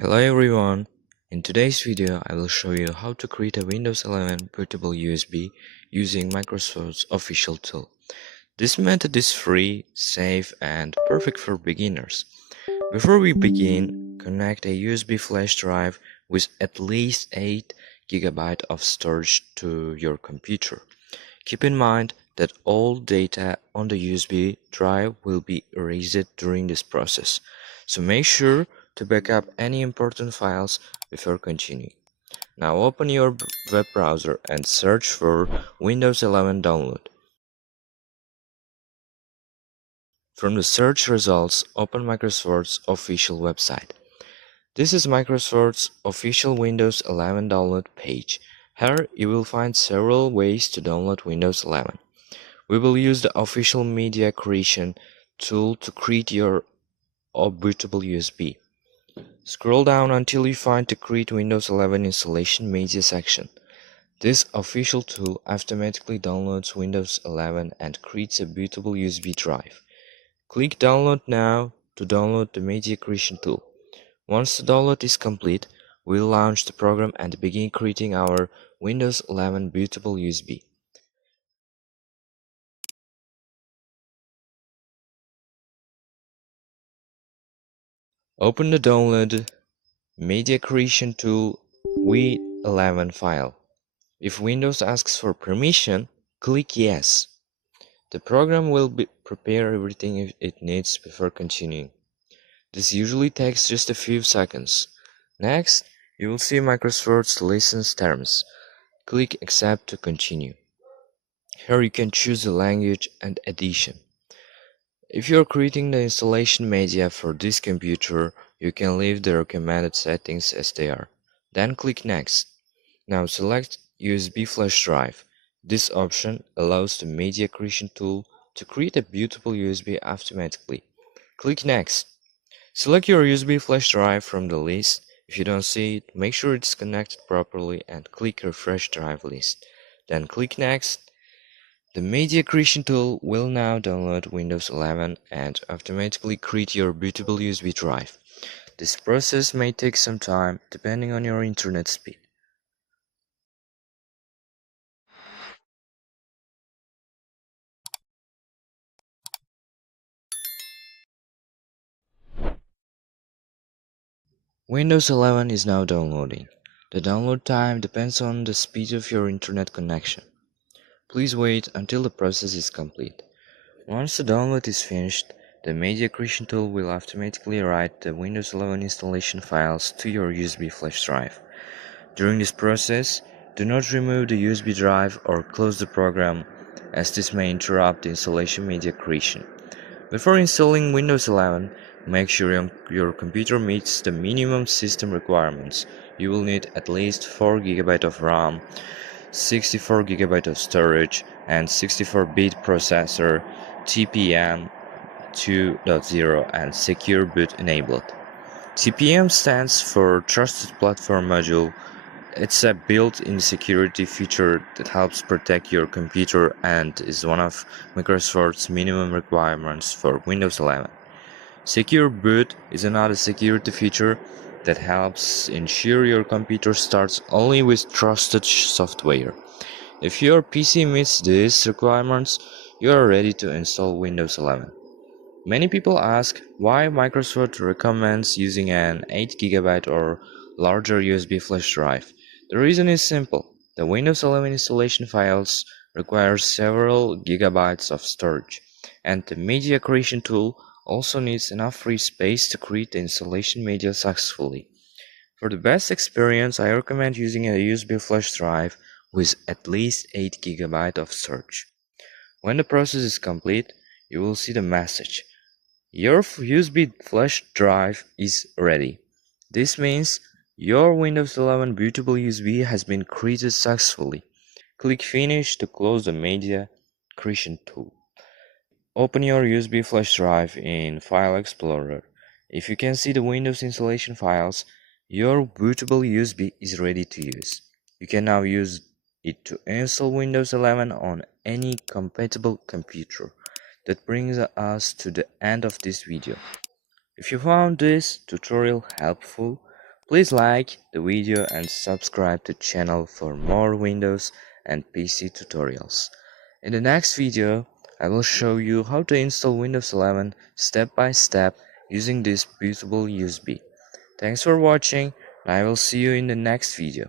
Hello everyone, in today's video I will show you how to create a Windows 11 bootable USB using Microsoft's official tool. This method is free, safe and perfect for beginners. Before we begin, connect a USB flash drive with at least 8 GB of storage to your computer. Keep in mind that all data on the USB drive will be erased during this process, so make sure to back up any important files before continuing. Now open your web browser and search for Windows 11 download. From the search results, open Microsoft's official website. This is Microsoft's official Windows 11 download page. Here you will find several ways to download Windows 11. We will use the official media creation tool to create your bootable USB. Scroll down until you find the Create Windows 11 Installation Media section. This official tool automatically downloads Windows 11 and creates a bootable USB drive. Click Download Now to download the media creation tool. Once the download is complete, we'll launch the program and begin creating our Windows 11 bootable USB. Open the download Media Creation Tool V11 file. If Windows asks for permission, click Yes. The program will prepare everything it needs before continuing. This usually takes just a few seconds. Next, you will see Microsoft's license terms. Click Accept to continue. Here you can choose the language and edition. If you are creating the installation media for this computer, you can leave the recommended settings as they are. Then click Next. Now select USB flash drive. This option allows the media creation tool to create a bootable USB automatically. Click Next. Select your USB flash drive from the list. If you don't see it, make sure it's connected properly and click Refresh Drive List. Then click Next. The Media Creation tool will now download Windows 11 and automatically create your bootable USB drive. This process may take some time depending on your internet speed. Windows 11 is now downloading. The download time depends on the speed of your internet connection. Please wait until the process is complete. Once the download is finished, the Media Creation tool will automatically write the Windows 11 installation files to your USB flash drive. During this process, do not remove the USB drive or close the program, as this may interrupt the installation media creation. Before installing Windows 11, make sure your computer meets the minimum system requirements. You will need at least 4 GB of RAM, 64 GB of storage, and 64-bit processor, TPM 2.0 and Secure Boot enabled. TPM stands for Trusted Platform Module. It's a built-in security feature that helps protect your computer and is one of Microsoft's minimum requirements for Windows 11. Secure Boot is another security feature that helps ensure your computer starts only with trusted software. If your PC meets these requirements, you are ready to install Windows 11. Many people ask why Microsoft recommends using an 8 GB or larger USB flash drive. The reason is simple. The Windows 11 installation files require several gigabytes of storage, and the media creation tool also needs enough free space to create the installation media successfully. For the best experience, I recommend using a USB flash drive with at least 8 GB of storage. When the process is complete, you will see the message. Your USB flash drive is ready. This means your Windows 11 bootable USB has been created successfully. Click Finish to close the media creation tool. Open your USB flash drive in File Explorer. If you can see the Windows installation files, your bootable USB is ready to use. You can now use it to install Windows 11 on any compatible computer. That brings us to the end of this video. If you found this tutorial helpful, Please like the video and subscribe to the channel for more Windows and PC tutorials. In the next video, I will show you how to install Windows 11 step by step using this bootable USB. Thanks for watching, and I will see you in the next video.